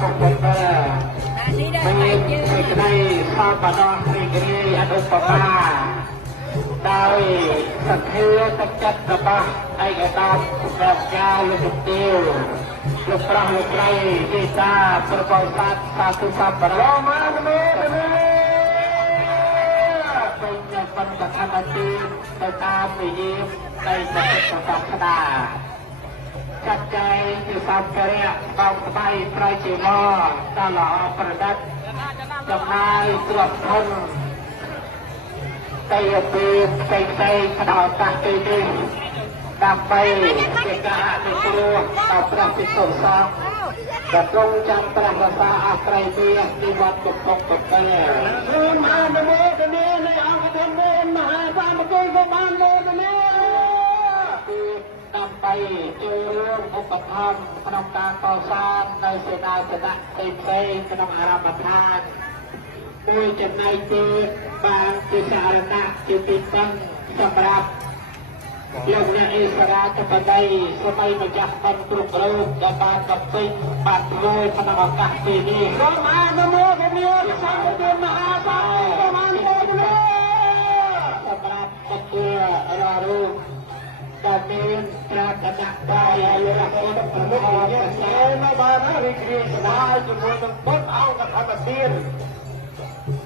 phục vụ mình cái này sao mà nó cái ăn uống bả đôi thật hư thật chất là ba ai cái đó đẹp cao lên mục tiêu lúc ra lúc này kita berkontak satu sama lain penyelenggara nanti tetap ini dari satu kotaจัดใจที่ทำกระเรียบางไปปลายจีนอตลอดประดับจำนายตรวจทนใจปีใจขนาดตักตีดีดำไปเสียกาติดตัวต่อประสิทธิ์สมสองแต่ตรงจันทร์ประภาษาอัตรายเบียที่วัดตกตกไปมาเมื่อเดือนนี้ในอังกฤษเดินมหาสามกุลก็บ้านเลยเนี่ยนำไปเจอเรื่องอุปธรรมขนมการก่อสร้างในเสนาสนะเต็มใจขนมอาราประทานด้วยจำนายเจอบางจิสารณะจิติปังสำหรับลงในอิสระจะเป็นได้สมัยมาจากบรรทุกโลกและบางกับสิ่งบัตรเลยขนมอากาศปีนี้ก็มาเมื่อเดือนสามเดือนมหาสามประมาณเดือนเลยสำหรับบัตรราลูการเมืองการกระจายได้ยังรักษาต้องประมุขอย่างเช่นในบ้านเราเรียนได้จนวันต้องปนเอากับทำแบบ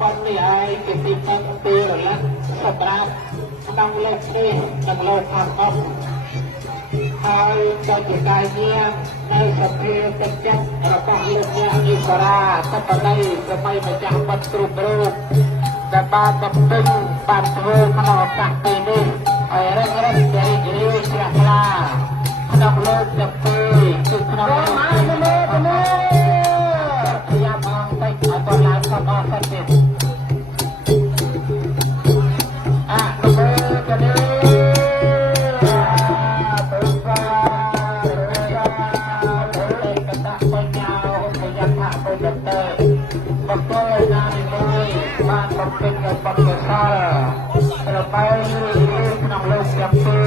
ปัญญากิติปัญเตือนและสตราต้องเล็กนี่ต้องโลกความต้องไทยจะจิตใจเงียบในสัพเพสัจจะระบอบโลกนี้อิสระถ้าปัจจัยจะไม่มาจากบรรทุกโลกแต่บาตตึงบาตเทือนขนมกักปีนี้ไอ้เรื่องdari diri siapa hendak belum tapi kita siap mengangkat atau langsung offensive terlepas nang lok siapa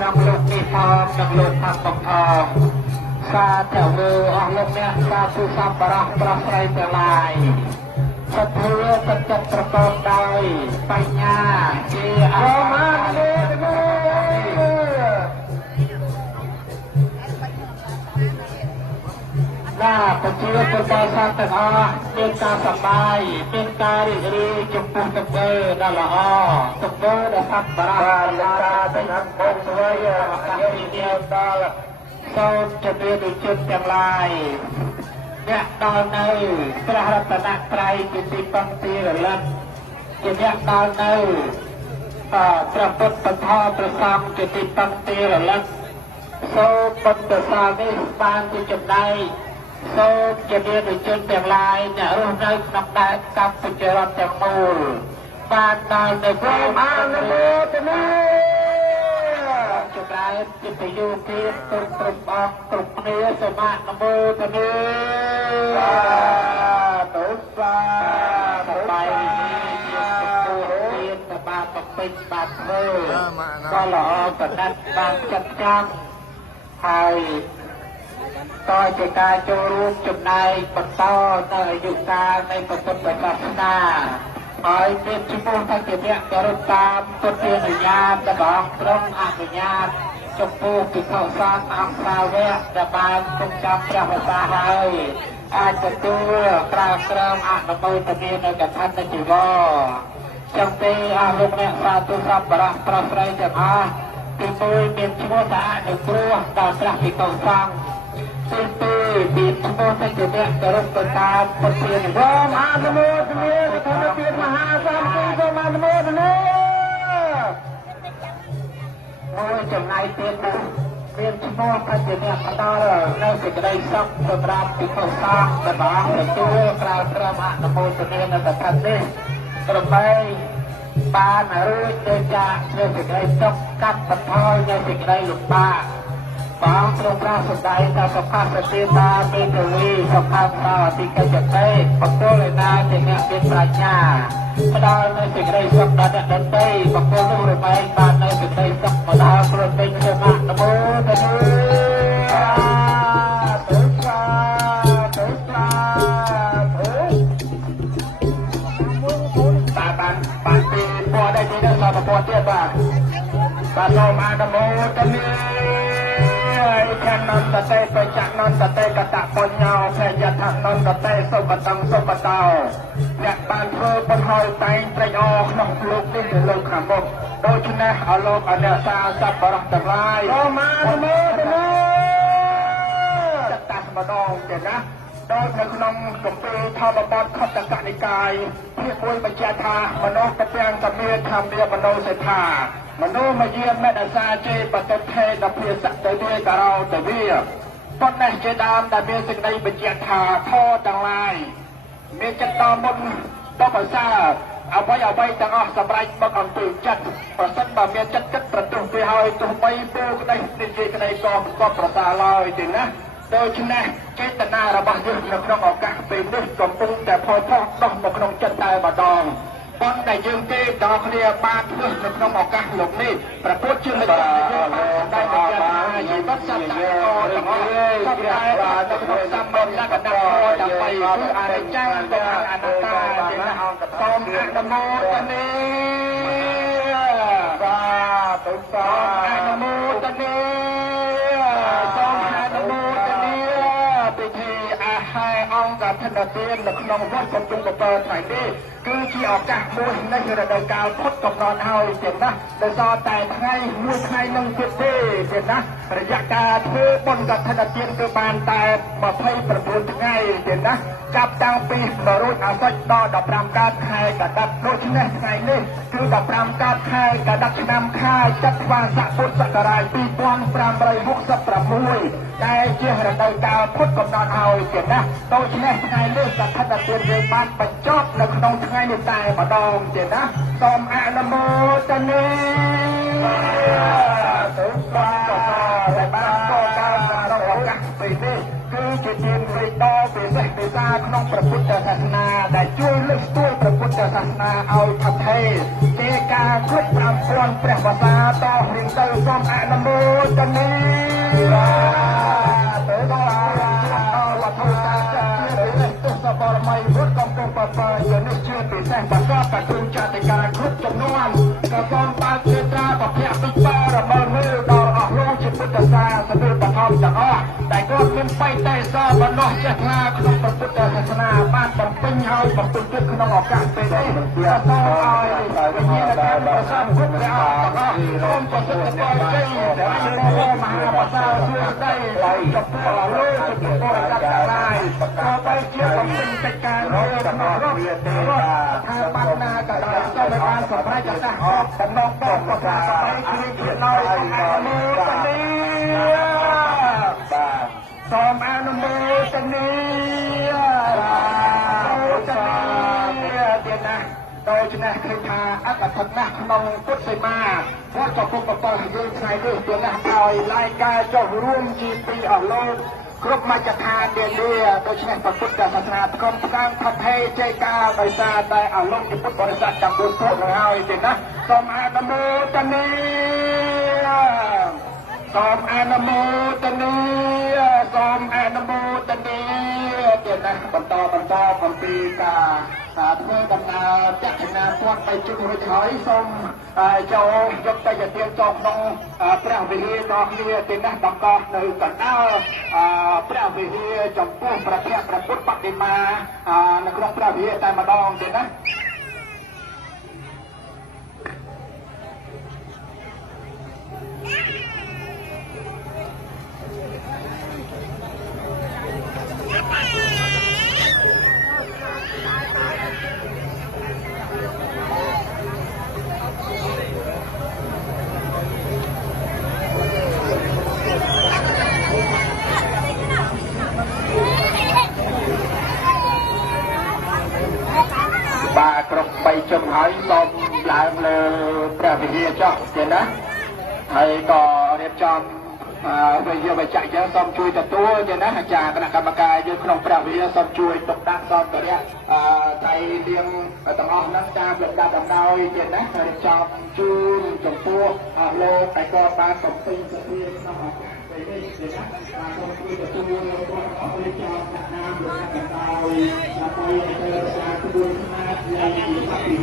nang lok ni pam nang lok pam pam sa theo lok ni sa tu sabarah prasrai terlai setia tetap terkondai banyak di aman nah kecil berbahasa tengah minta sampai minta diri jemput tebe dalam tebe dasar barang minta dengan sesuai makanya dia dal sound jadi dicut yang lain ya dal nai serah ratna trai disimpan tirelan ya dal nai teraput pentha bersam disimpan tirelan so pentesal ni ban dijemai so jadi dicut yang lain ya roh nai nak dak kap penjerat yang mul ban dal nai mana niจุดใดจิตโยกีตุกตุกออกตุกเนื้อสมาธิโมตเนื้อตุกสาสบายจิตตุกเรียนสบายปกปิดบาดเมื่อก็หล่อกับนัดบางจัดจังไทยต่อจากการโจรุจุดใดปนต่อในยุคการในปฏิบัติศาสนาไอ้เป็นชั่วโมงทั้งเจ็ดเนี่ยกระตามตัวเตียนญาติกระบอกตรงอาญญาติจงปูปิดเข้าสร้างอังคาเวะกระบาลตรงจำพระภาษาไทยอาจจะตัวกลางเติมอาณาบตเตียนในกระทันในจีวรจำเป็นอารมณ์เนี่ยสาธุสัมปะประสายจะมาที่ตัวเป็นชั่วโมงแต่หนึ่งครัวตามพระปิดเข้าสร้างสิ่งที่บิดชั่วโมงทั้งเจ็ดเนี่ยกระตุ้นตามตัวเตียนว่ามาสมุทรเนี่ยทำเตียนมหาสามปีก็มาสมุทรเนี่ยโอ้ยจำนายเตียนนะเรียนชั่วโมงทั้งเจ็ดเนี่ยมาได้ในสิ่งใดสักสำหรับปิดเข้าสร้างกระบอกในตัวกลางเติมอาณาบตเตียนในกระทันเนี่ยกระไปปานหรือเดชะในสิ่งใดสักกัดปัทอยในสิ่งใดหลุดบ้าบางตรงพระสุดใดแต่สภาพสติตาเป็นตัววีสภาพตาที่กระจัดไปปักโตเลยนาจะเนี่ยเป็นปราชญาพระในสิ่งใดสักดันดันไปปักโตรู้หรือไม่บานในสิ่งใดสักมาดาครุฑเป็นเจ้าหน้าตะโมตะโมตุสาตุสา បាទបាទសូមអនុមោទនាខណ្ឌនន្តតេបច្ចៈនន្តតេកតបញ្ញោភេយថនន្តតេសុបតੰសុបតោអ្នកបានធ្វើបុណ្យហើយតែងត្រេកអរក្នុងលោកនេះនៅលើខាងមុខដូច្នេះអលោកអនុសាស័ព្ទបរោះទាំងឡាយសូមអនុមោទនាចិត្តម្ដងទៀតណាដោយនៅក្នុងគម្ពីរធម្មបទខត្តកនិកាយភាគ1បញ្ជាក់ថាមនោកទាំងកមេធម្មមនោសេដ្ឋាមនោមយាមេតសាជេបតិថេដភាសៈទៅវាការោទៅវាប៉ុន្តែជាដើមដែលមានសេចក្តីបញ្ជាក់ថាធម៌ទាំងឡាយមានចិត្តដល់មុនដល់ប្រសើរអ្វីទាំងអស់សម្រេចមកអំពីចិត្តប្រសិនបើមានចិត្តគិតប្រទោះវាហើយទោះបីពូក្តីនិយាយក្តីក៏ប្រសើរឡើយទេណាដូច្នេះចេតនារបស់យើងនៅក្នុងឱកាសពេលនេះកំពុងតែផុសផុសដោះមកក្នុងចិត្តតែម្ដងប៉ុន្តែយើងទេដល់គ្នាបានធ្វើនៅក្នុងឱកាសលោកនេះប្រពុតជាមិត្តភាពយើងបានតែបញ្ជាក់ថាជីវិតសត្វទាំងអស់ទាំងអស់សុទ្ធតែបាននៅក្នុងសម្បត្តិលក្ខណៈដើម្បីគឺអរិយច័ន្ទទៅអនត្តាជាណាសូមអនុមោទនាបាទសូមអនុមោទនាសូមអនុមោទនាពិធីអាហារអង្គកឋិនទាននៅក្នុងវត្តកំពុង7ថ្ងៃនេះគឺជាឱកាសមួយនៃរដូវកាលពុទ្ធកំណត់ហើយទៀតណាដោយសារតែថ្ងៃមួយថ្ងៃនឹងទៀតទេទៀតណារយៈកាលធ្វើបុណ្យកឋិនទានគឺបានតែ29ថ្ងៃទៀតណាចាប់តាំងពី100អាសត់ដល់15កើតខែកដិកដូច្នេះថ្ងៃនេះគឺ15កើតខែកដិកឆ្នាំខាលចត្វាស័កពុទ្ធសករាជ2566ដែលជារដូវកាលពុទ្ធកំណត់ហើយទៀតណាដូច្នេះថ្ងៃនេះកឋិនទានយើងបានបញ្ចប់នៅក្នុងថ្ងៃនេះតែម្ដងទៀតណាសូមអនុមោទនាសូមបានកកើតក្នុងឱកាសពេលនេះគឺជាទានព្រៃដ៏ពិសេសពិសាក្នុងព្រះពុទ្ធសាសនាដែលជួយលើកស្ទួយព្រះពុទ្ធសាសនាឲ្យថថេរជាការគ្រប់5000ព្រះវស្សាតរៀងទៅសូមអនុមោទនាទៅដល់វត្ថុតាសបរមីវត្តកំពុងបបជានិច្ចពិសេសប្រកបដោយគុណចាតិកាគ្រប់ចំនួនក៏សូមបើកជាត្រាប្រភពពិបារមើលមើលដល់អស់លោកជាពុទ្ធសាសនិកបឋមទាំងអស់តែគាត់មានបៃតេសបំណោះចេះថ្លាក្នុងព្រះពុទ្ធសាសនាបានបំពេញហើយបំពេញទៀតក្នុងឱកាសពេលនេះសូមឲ្យវិញ្ញាណក្ខន្ធប្រសាទពុទ្ធព្រះអង្គទាំងអស់សូមប្រសិទ្ធពរជ័យដែលព្រះមហាប្រសាសួស្ដីចំពោះអស់លោកជាពុទ្ធបរិស័ទទាំងឡាយក៏បីជាបំពេញកិច្ចការរបស់របស់ថាបានណាក៏ដោយសូមឲ្យបានសម្រេចចសាអស់តំណងបងប្រសាសបីគ្រីជាដោយអនុមោទនាសូមអនុមោទនាទៀតណាដូច្នេះឃើញថាអកថណាស់ក្នុងពុទ្ធសីមាវត្តកំពុង7យើងថ្ងៃនេះទៀតណាឲ្យឡាយការចុះរួមជាពីអស់លោកគ្រប់មជ្ឈដ្ឋាននានាដូច្នេះពុទ្ធសាសនាផ្គុំផ្កាំថថេរជ័យកាលដោយសារតែអស់លោកជាពុទ្ធបរិស័ទទាំង4ពួកនឹងហើយទៀតណាសូមអនុមោទនាសូមអនុមោទនាសូមអនុមោទនាទៀតណាបន្តអំពីការធ្វើដំណើរចក្រណាពន្ធទៅជិតរួចហើយសូមចូលយកទៅទានចូលក្នុងព្រះវិហារដល់គ្នាទៀតណាបង្កប់នៅកណ្ដាលព្រះវិហារចំពោះព្រះភ័ក្ត្រព្រះពុទ្ធបដិមានៅក្នុងព្រះវិហារតែម្ដងទៀតណាបាទគ្រប់3ជុំហើយសូមឡើងលើព្រះវិហារចុះទេណាហើយក៏រៀបចំវិទ្យាបច្ចេកយើងសូមជួយទទួលទេណាអាចារ្យគណៈកម្មការយើងក្នុងព្រះវិហារសូមជួយទុកដាក់សម្ភារៈដៃលាងទាំងអស់ហ្នឹងតាមលំដាប់ដំណោយទេណារៀបចំជូនចំពោះអស់លោកតែក៏បានកំពេញសភាក្នុងឱកាសពេលនេះទេណាបាទសូមជួយទទួលរបស់អស់រៀបចំដាក់តាមលំដាប់ដំណោយដើម្បីឲ្យការទទួលស្មារតីនៃពិធី